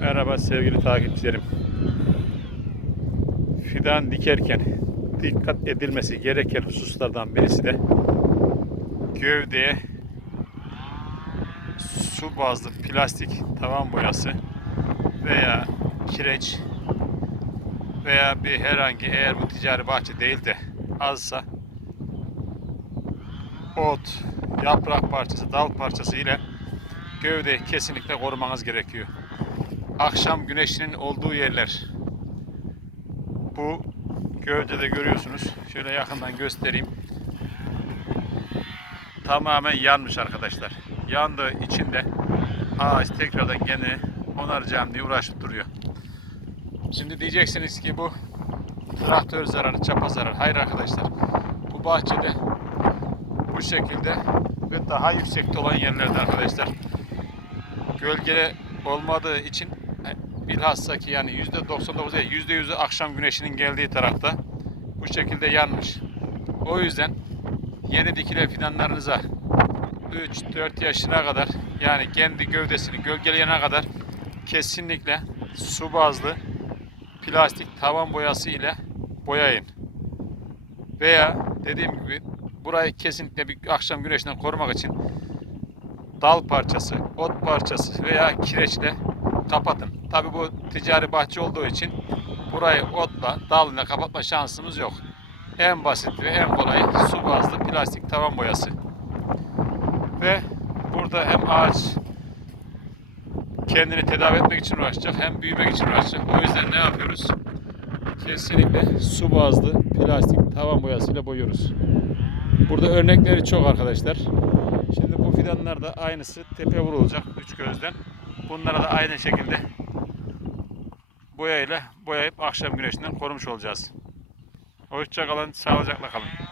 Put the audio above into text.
Merhaba sevgili takipçilerim. Fidan dikerken dikkat edilmesi gereken hususlardan birisi de gövdeye su bazlı plastik tavan boyası veya kireç veya bir herhangi eğer bu ticari bahçe değil de azsa ot, yaprak parçası, dal parçası ile gövdeyi kesinlikle korumanız gerekiyor akşam güneşinin olduğu yerler. Bu gövdede görüyorsunuz. Şöyle yakından göstereyim. Tamamen yanmış arkadaşlar. Yandığı için de ağaç tekrardan kendini onaracağım diye uğraşıp duruyor. Şimdi diyeceksiniz ki bu traktör zararı, çapa zararı. Hayır arkadaşlar. Bu bahçede bu şekilde ve daha yüksekte olan yerlerde arkadaşlar gölge olmadığı için bilhassa ki yani %99 değil %100'ü akşam güneşinin geldiği tarafta bu şekilde yanmış. O yüzden yeni dikilen fidanlarınıza 3-4 yaşına kadar yani kendi gövdesini gölgeleyene kadar kesinlikle su bazlı plastik tavan boyası ile boyayın. Veya dediğim gibi burayı kesinlikle bir akşam güneşinden korumak için dal parçası, ot parçası veya kireçle kapatın. Tabi bu ticari bahçe olduğu için burayı otla, dalla kapatma şansımız yok. En basit ve en kolay su bazlı plastik tavan boyası. Ve burada hem ağaç kendini tedavi etmek için uğraşacak hem büyümek için uğraşacak. O yüzden ne yapıyoruz? Kesinlikle su bazlı plastik tavan boyasıyla boyuyoruz. Burada örnekleri çok arkadaşlar. Şimdi bu fidanlar da aynısı tepe vurulacak üç gözden. Bunlara da aynı şekilde boya ile boyayıp akşam güneşinden korumuş olacağız. Hoşça kalın, sağlıcakla kalın.